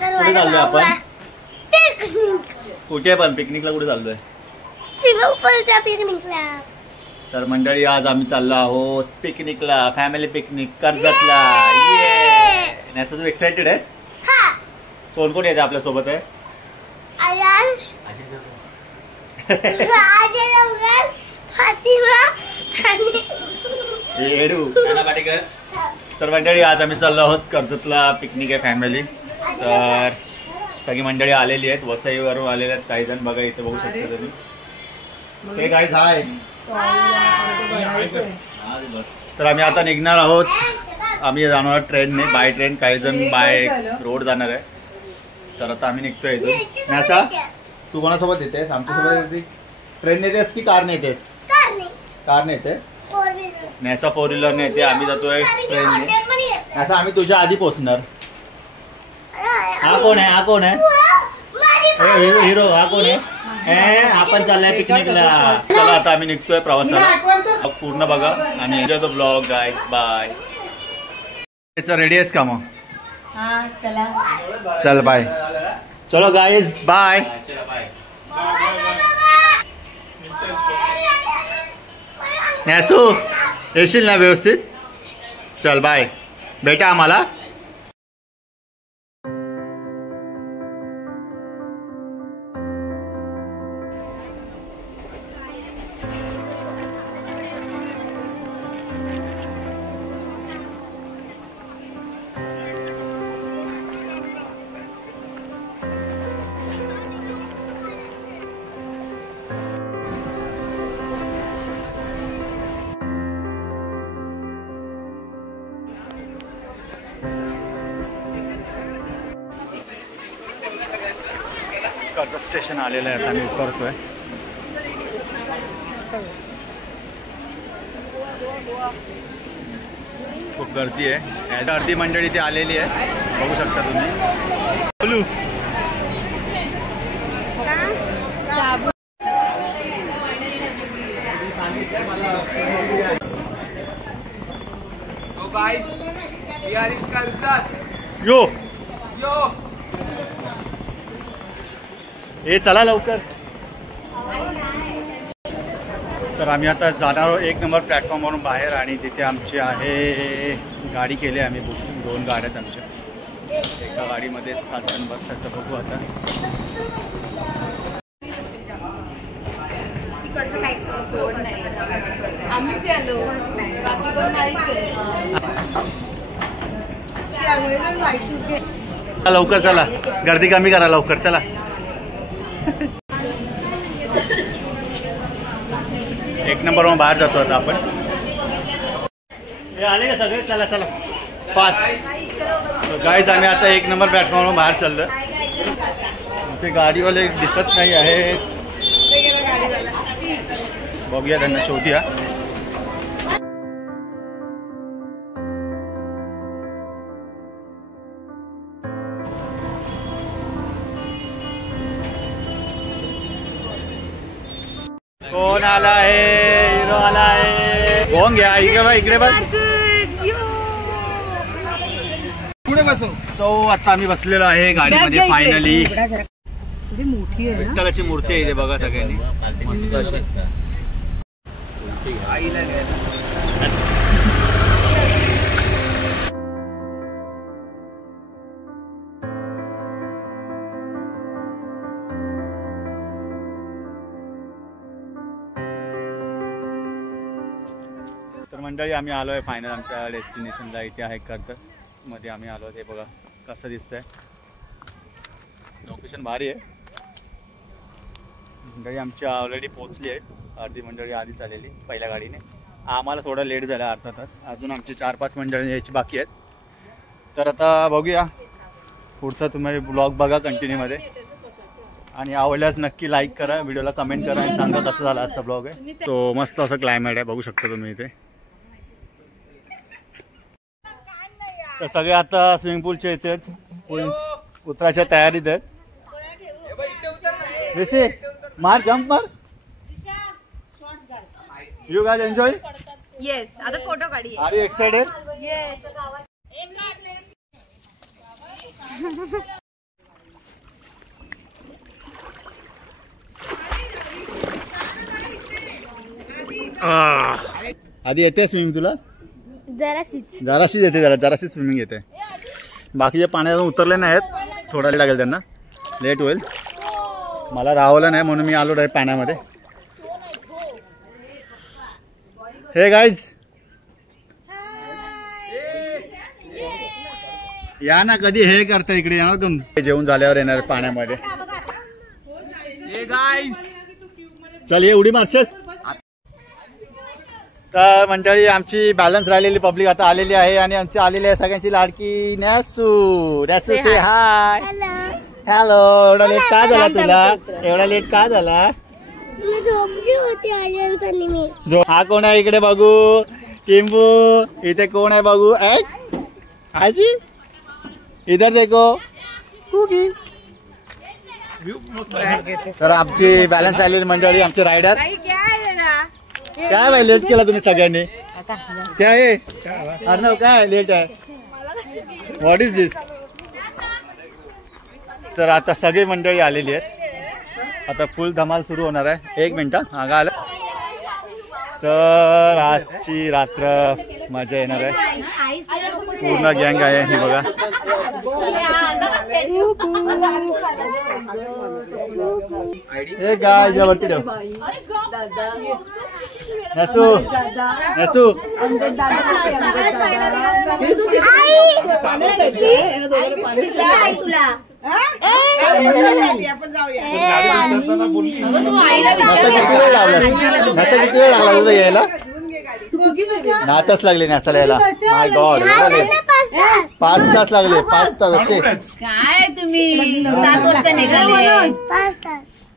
कुठे चाललोय आपण? कुठे पण पिकनिकला कुठे चाललोय? स्विमिंग पूलच्या पिकनिकला. तर मंडळी आज आम्ही चाललो आहोत पिकनिकला, फॅमिली पिकनिक कर्जतला. नेसा तू एक्साइटेड आहेस? हा. कोण कोण येते आपल्या सोबत आहे? आयांश, अजय लवकर, फातिमा आणि एडू पाटेकर. तर मंडळी आज आम्ही चाललो आहोत कर्जतला, पिकनिक आहे फॅमिली. तर सगळी मंडळी आलेली आहेत, वसईवरून आलेले आहेत काही जण. बघा इथे बघू शकता तुम्ही. ते गाईज हाय. तर आम्ही आता निघणार आहोत. आम्ही जाणार ट्रेनने, बाय ट्रेन. काही जण बाय रोड जाणार आहे. तर आता आम्ही निघतोय इथून. नासा तू कोणासोबत येतेस? आमच्यासोबत येते? ट्रेन येतेस की कार येतेस? कार येतेस? नॅसा 4 व्हीलरने येते, आम्ही जातोय ट्रेनने. नॅसा आम्ही तुझ्या आधी पोहोचणार. हा कोण आहे? हा कोण आहे? हिरो हा कोण आहे? आपण चाललाय पिकनिकला. चला आता आम्ही निघतोय प्रवासाला. पूर्ण बघा आणि enjoy the blog guys. Bye. Ready आहेस का मग? चल बाय. चलो गाईज बाय. नॅसू येशील ना व्यवस्थित? चल बाय, भेटा आम्हाला. कर्जत स्टेशन आलेलं आहे, आम्ही उतरतोय. खूप गर्दी आहे. गर्दी मंडळी ती आलेली आहे, बघू शकता तुम्ही. बोलू यो हे चला लवकर. तर आम्ही आता जाणार आहोत 1 नंबर प्लॅटफॉर्मवरून बाहेर. आणि तिथे आमची आहे गाडी केली आम्ही बुकिंग. 2 गाड्या आहेत आमच्या. एका गाडीमध्ये 7 जण बसतात. तर बघू आता. लवकर चला, गर्दी कमी करा लवकर. चला 1 नंबरवरून बाहेर जातो आता आपण. हे आले का सगळे? चला चला फास्ट. गाईज आम्ही आता 1 नंबर प्लॅटफॉर्मवरून बाहेर चाललो. ते गाडीवाले दिसत नाही आहेत, बघूया त्यांना शोधूया. कोण आला आहे? हिरो आला आहे. कोण घ्या इकडे बघ, इकडे बघ. पुढे बसो. सो आता आम्ही बसलेलो आहे गाडीमध्ये फायनली. विठ्ठलाची मूर्ती आहे इथे बघा सगळ्यांनी मस्त अशी. तर मंडळी आम्ही आलो आहे फायनल आमच्या डेस्टिनेशनला. इथे आहे कर्जत मध्ये आम्ही आलो. हे बघा कसं दिसतंय, लोकेशन भारी आहे. मंडळी आमची ऑलरेडी पोहोचली आहे. अर्धी मंडळी आधीच आलेली पहिल्या गाडीने. आम्हाला थोडा लेट झाला, अर्धा तास. अजून आमची 4-5 मंडळी यायची बाकी आहेत. तर आता बघूया पुढचा. तुम्ही ब्लॉग बघा कंटिन्यूमध्ये. आणि आवडल्यास नक्की लाईक करा, व्हिडिओला कमेंट करा आणि सांगा कसं झाला आजचा ब्लॉग आहे. तो मस्त असं क्लायमेट आहे, बघू शकता तुम्ही इथे. तर सगळे आता स्विमिंग पूलच्या इथे उतरायच्या तयारीत आहेत. ऋषी मार, जंप मार. You guys enjoy? येस. आता फोटो काढी. Are you excited? येस. आधी येते स्विमिंग तुला? जराशीच येते, जराशी स्विमिंग येते. बाकीचे पाण्यातून उतरले नाहीत, थोडा लागेल त्यांना, लेट होईल. मला राहवलं नाही म्हणून मी आलो डायरेक्ट पाण्यामध्ये. हे गाईज या ना, कधी हे करता इकडे येणार तुम, जेवण झाल्यावर येणार पाण्यामध्ये. चल ये उडी मार चल. तर मंडळी आमची बॅलन्स राहिलेली पब्लिक आता आलेली आहे आणि आमची आलेली आहे सगळ्यांची लाडकी नॅसू. नॅसू से हाय. हॅलो. एवढा लेट का झाला तुला? एवढा लेट का झाला? हा कोण आहे इकडे बघू? चिंबू. इथे कोण आहे बघू? आजी इधर देखो. कुकी. तर आमची बॅलन्स राहिलेली मंडळी, आमचे रायडर. काय बाई लेट केला तुम्ही सगळ्यांनी? काय आहे अर्णव, काय लेट आहे? व्हॉट इज दिस? तर आता सगळी मंडळी आलेली आहेत, आता फुल धमाल सुरू होणार आहे. 1 मिनिट आगा आलं. तर आजची रात्र मजा येणार आहे, पूर्ण गँग आहे ही बघा. हे गाय जेवढती ठेव. नसू नसू किती वेळ लागला तुझं यायला? नातच लागले नाचायला यायला. माय गॉड 5 तास लागले. 5 तास असे काय तुम्ही 7 वाजता निघाले?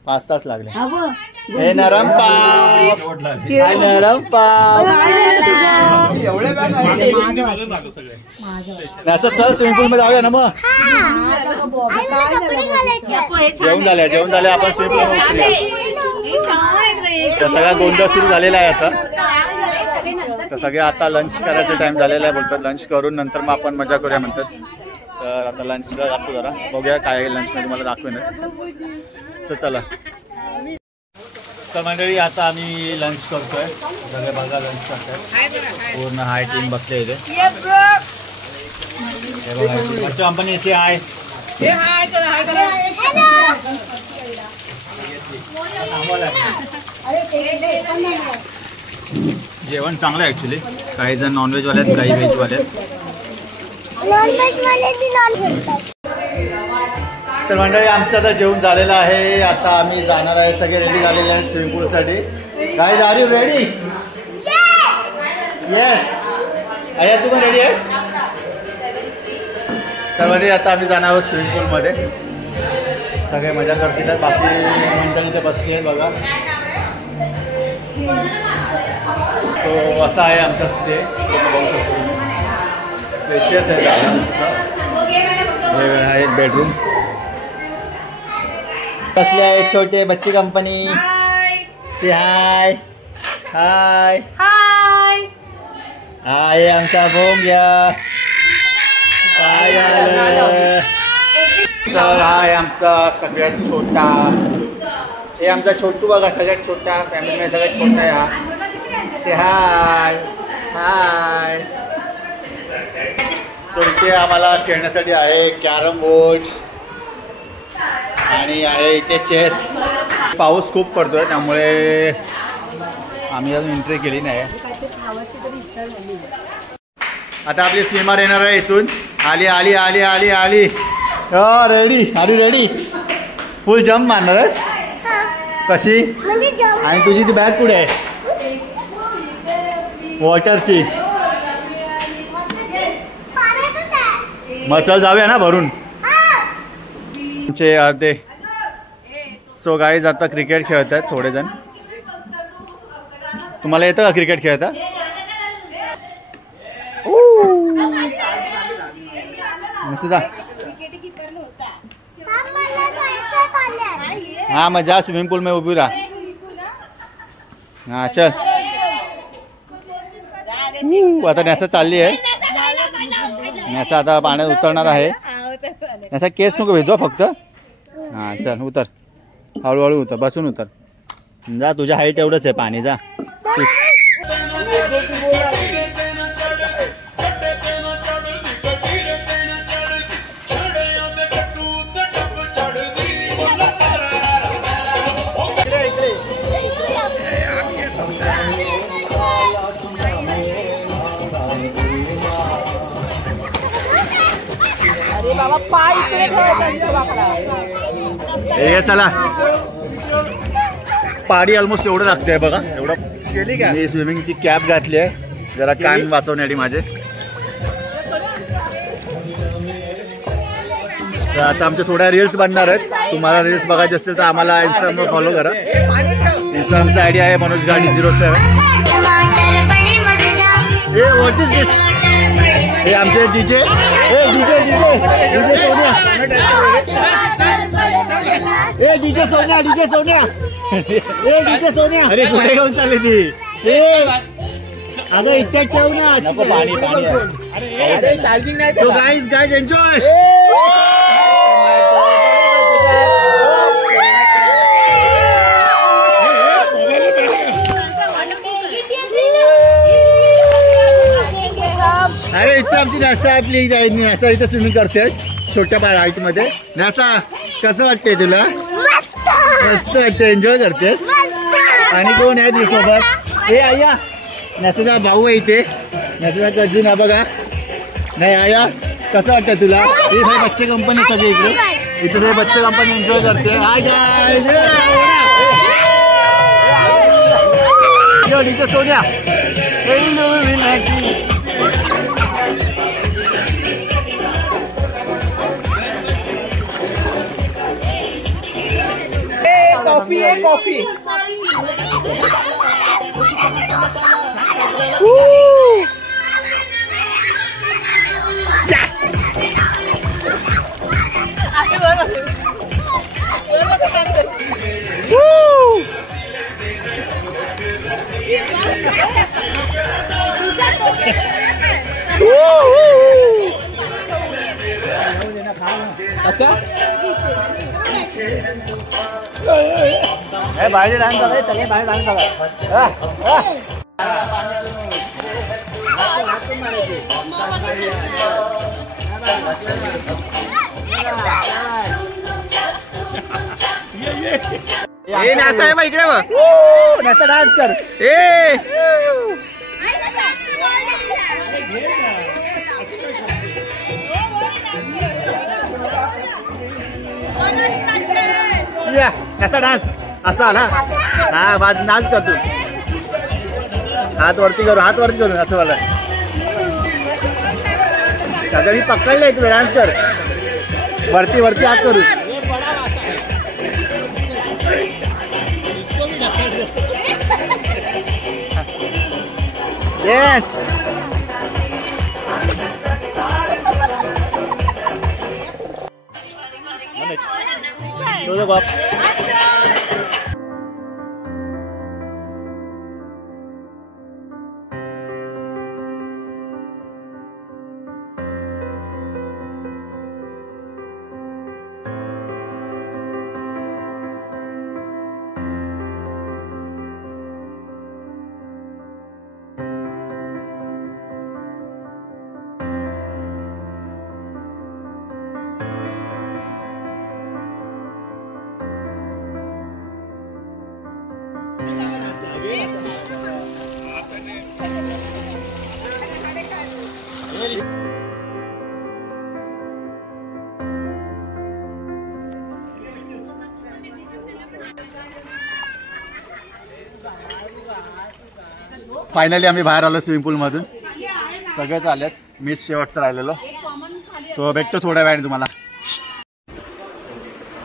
5 तास लागले. हे नरम पाव, नरम पाव. असं चल स्विमिंग पूल मध्ये जाऊया ना मग. जेवण झालं आपण स्विमिंग पूल मध्ये सगळा गोंधळ सुरू झालेला आहे आता. तर सगळे आता लंच करायचा टाइम झालेला आहे बोलतात. लंच करून नंतर मग आपण मजा करूया म्हणतात. तर आता लंचला जातो, जरा बघूया काय लंच मध्ये तुम्हाला दाखवेनच. तर चला. तर मंडळी आता आम्ही लंच करतोय, सगळे बघा लंच करतोय. पूर्ण हाय टीम बसले इथे. बच्चो कंपनी इथे आहे. जेवण चांगलं आहे ऍक्च्युली. काही जण नॉनव्हेज वाले आहेत, काही व्हेज वाले आहेत. तर मंडळी आमचं आता जेवण झालेलं आहे. आता आम्ही जाणार आहे, सगळे रेडी झालेले आहेत स्विमिंग पूल साठी. Guys are you ready? Yes. अरे तू पण रेडी आहेस? तर मंडळी आता आम्ही जाणार आहोत स्विमिंग पूल मध्ये. सगळे मजा करतील. बाकी मंडळी इथे बसली आहेत बघा. तो असा आहे आमचा स्टे, बघू शकतो. स्पेशियस आहे हे एक बेडरूम. कसले आहे छोटे बच्ची कंपनी. से हाय. हाय हाय. हाय आमचा भोंग्या. काय आलं? तर हाय आमचा सगळ्यात छोटा. हे आमचा छोटू बघा, सगळ्यात छोटा फॅमिलीमध्ये सगळ्यात छोटा आहे हा. से हाय. हाय. सो इथे आम्हाला खेळण्यासाठी आहे कॅरम बोर्ड आणि आहे इथे चेस. पाऊस खूप पडतोय त्यामुळे आम्ही अजून एंट्री केली नाही. आता आपली स्विमर येणार आहे इथून. आली आली आली आली आली. Ready? Are you ready? Full jump मारणार आहेस? कशी? आणि तुझी ती बॅग कुठे आहे? वॉटरची. मग चल जाऊया ना भरून. आमचे अर्धे. सो गाईज आता क्रिकेट खेळत आहेत थोडे जण. तुम्हाला येतं का क्रिकेट खेळता? मस्त जा. हाँ मैं जा स्विमिंग पूल में उभी रहा. हाँ चल. आता नॅसा चालली आहे. नॅसा आता पाण्यात उतरणार आहे. नॅसा केस नको भेजवा फक्त. हाँ चल उतर. हळूहळू उतर, बसून उतर. जा तुझ्या हाईट एवढंच आहे पाणी. जा हे चला पाडी ऑलमोस्ट एवढं लागतंय बघा. एवढं केली का मी स्विमिंगची कॅप घातली आहे जरा कान वाचवण्यासाठी माझे. तर आता आमच्या थोड्या रील्स बनणार आहेत. तुम्हाला रील्स बघायचे असतील तर आम्हाला इंस्टाग्रामवर फॉलो करा. इंस्टाग्रामचा आयडी आहे मनोज गाडी 07. हे व्हॉट इज दिस? हे आमचे डीजे सोन्या. ए डीजे सोन्या अरे कुठे घेऊन चालली ती? अगं इथे ठेव ना. नको पाणी अरे चार्जिंग नाही. So guys enjoy. अरे इथे आमची नासा आपली नासा इथे स्विमिंग करते छोट्या हाईट मध्ये. नासा कसं वाटतंय तुला? मस्त वाटतं. एन्जॉय करतेस. आणि कोण आहे तुझ्यासोबत? हे आया नासाचा भाऊ आहे इथे. नासाचा कझिन हा बघा. नाही आया कसं वाटतं तुला? हे भाई बच्चे कंपनी सगळे इकडे. इथे ते बच्चे कंपनी एन्जॉय करते. हाय गाइस डीजे सोन्या. कॉफी बाहेर डान्स झालाय सगळे बाहेर डान्स झाला. नासा आहे बा इकडे. नासा डान्स कर. कसा डान्स असा ना. हा डान्स कर तू. हात वरती करू असं मला. आता मी पकडलंय तू डान्स कर. वरती हात करू. येस बाप. फायनली आम्ही बाहेर आलो स्विमिंग पूल मधून. सगळेच आलेत. मीच शेवटचं राहिलेलो. तो भेटतो थोड्या वेळाने तुम्हाला.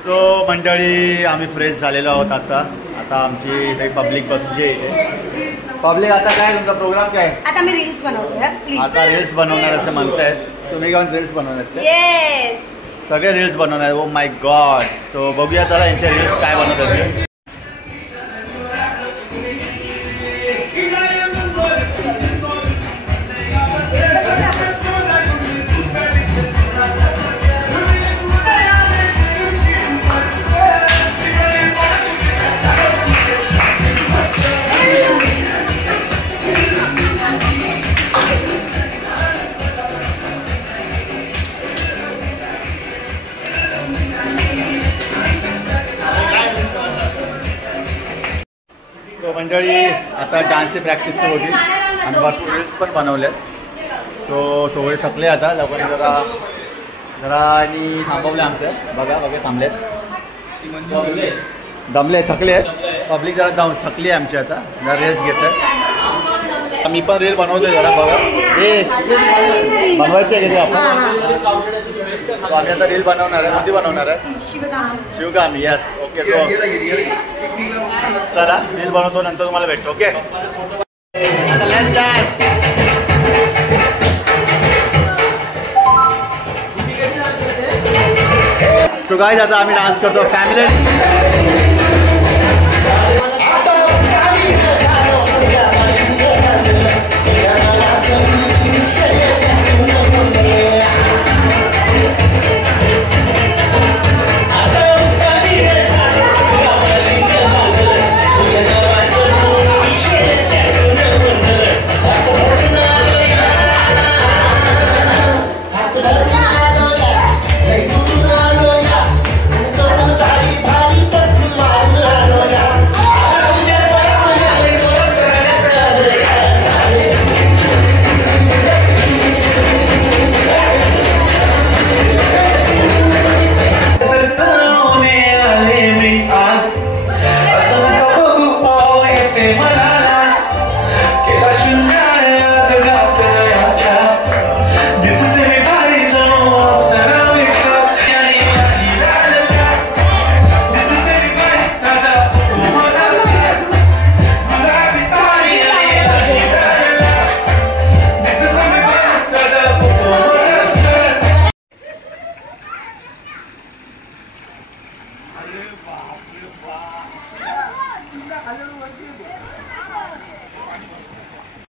सो मंडळी आम्ही फ्रेश झालेलो आहोत. आता आमची इथे पब्लिक बसली आहे. पब्लिक आता काय तुमचा प्रोग्राम काय? आता मी रील्स बनवतोय. आता रील्स बनवणार असं म्हणतायत. तुम्ही घेऊन रील्स बनवणार? येस सगळे रील्स बनवणार. Oh my God. सो बघूया चला यांचे रील्स काय बनवतात. मंडळी आता डान्सची प्रॅक्टिस सुरू होती आणि भरपूर रील्स पण बनवल्यात. सो थोडे थकले आता. लोकांनी जरा जरा आणि थांबवले आमचं बघा बघा थांबलेत दमले थकले आहेत पब्लिक जरा थकली आहे आमची आता जरा रेस्ट घेतोय मी पण रील बनवतोय जरा बघा हे बनवायचे किती आपण आम्ही आता रील बनवणार आहे कोणती बनवणार आहे शिवगामी यस ओके चला रील बनवतो नंतर तुम्हाला भेटतो ओके सो गाइस आता आम्ही डान्स करतो फॅमिली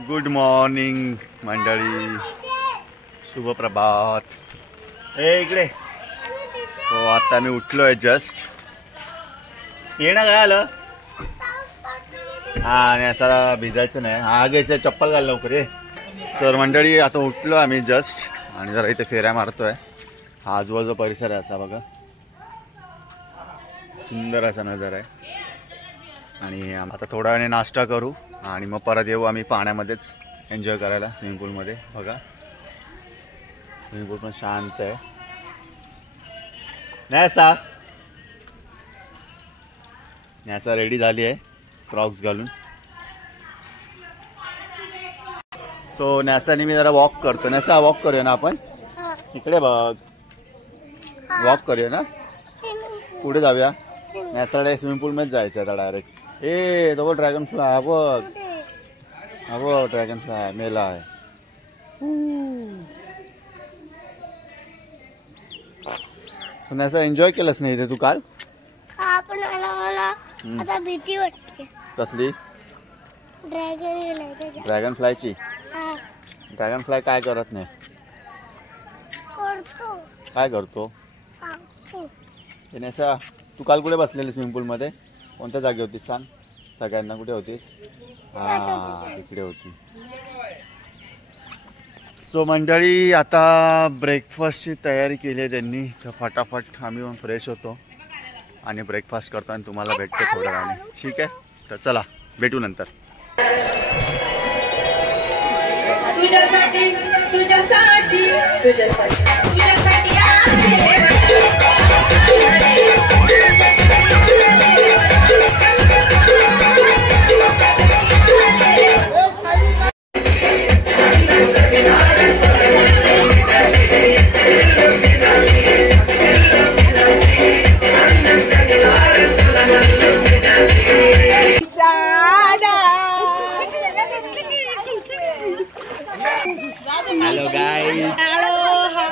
गुड मॉर्निंग मंडळी शुभ प्रभात ए इकडे हो आता मी उठलोय जस्ट ये ना काय आलं हा आणि असा भिजायचं नाही हा घ्यायचं चप्पल घाल लवकर ये तर मंडळी आता उठलो आम्ही जस्ट आणि जरा इथे फेऱ्या मारतोय हा आजूबाजू परिसर आहे असा बघा सुंदर असा नजारा आहे आणि आता थोड्या वेळाने नाश्ता करू आणि मग परत येऊ आम्ही पाण्यामध्येच एन्जॉय करायला स्विमिंग पूलमध्ये बघा स्विमिंग पूल पण शांत आहे न्यासा रेडी झाली आहे क्रॉक्स घालून सो न्यासाने मी जरा वॉक करतो न्यासा वॉक करूया ना आपण इकडे बघ वॉक करूया ना पुढे जाऊया न्यासाला स्विमिंग पूलमध्येच जायचं आता डायरेक्ट ए तो ड्रॅगन फ्लाय हा बघ ड्रॅगन फ्लाय मेला आहे असं एन्जॉय केलंस नाही इथे तू काल आपण आता भीती वाटते कसली ड्रॅगन फ्लायची ड्रॅगन फ्लाय काय करत नाही काय करतो नैसा तू काल कुठे बसलेली स्विमिंग पूलमध्ये कोणत्या जागी होतीस सांग सगळ्यांना कुठे होतीस हा इकडे होती सो मंडळी आता ब्रेकफास्टची तयारी केली आहे त्यांनी तर फटाफट आम्ही पण फ्रेश होतो आणि ब्रेकफास्ट करतो आणि तुम्हाला भेटतो थोड्या वेळाने ठीक आहे तर चला भेटू नंतर तुझ्यासाठी तुझ्यासाठी तुझ्यासाठी तुझ्यासाठी Hello guys. Hello, hi.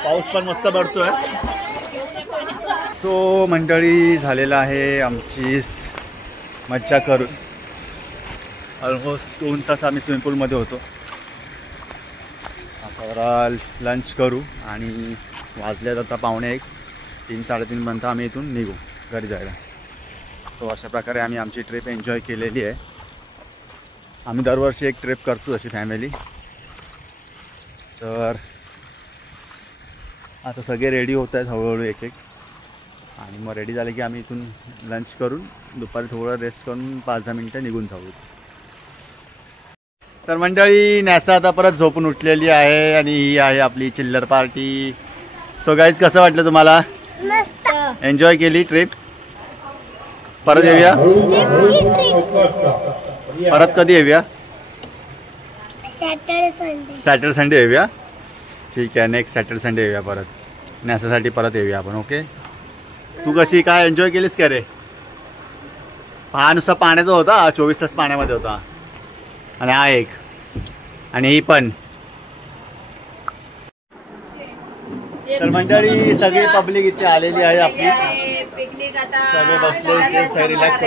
पाऊस पण मस्त पडतोय सो मंडळी झालेला आहे आमची मज्जा करून ऑलमोस्ट 2 तास आम्ही स्विमिंग पूलमध्ये होतो. आता जरा लंच करू आणि वाजल्यात आता 1:45, 3-3:30 आम्ही इथून निघू घरी जायला. तो अशा प्रकारे आम्ही आमची ट्रिप एन्जॉय केलेली आहे. आम्ही दरवर्षी एक ट्रिप करतो अशी फॅमिली. तर आता सगळे रेडी होत आहेत हळूहळू एक एक, आणि मग रेडी झाले की आम्ही इथून लंच करून दुपारी थोडं रेस्ट करून 5-10 मिनटं निघून जाऊ. तर मंडळी, नॅसा आता परत झोपून उठलेली आहे आणि ही आहे आपली चिल्लर पार्टी. सो गाईज, कसं वाटलं तुम्हाला? मस्त. एन्जॉय केली ट्रिप? परत येऊया? परत कधी येऊया? सॅटर्डे संडे येऊया. ठीक आहे, नेक्स्ट सॅटर्डे संडे येऊया परत. नॅसासाठी परत येऊया आपण. ओके. तू कशी काय एन्जॉय केलीस का रे? हा नुसता पाण्याचा होता, 24 तास पाण्यामध्ये होता. आणि हा एक, आणि ही पण. तर मंडळी, सगळी पब्लिक इथे आलेली आहे आपली. पिकनिक आता सगळे बसले इथे रिलॅक्स.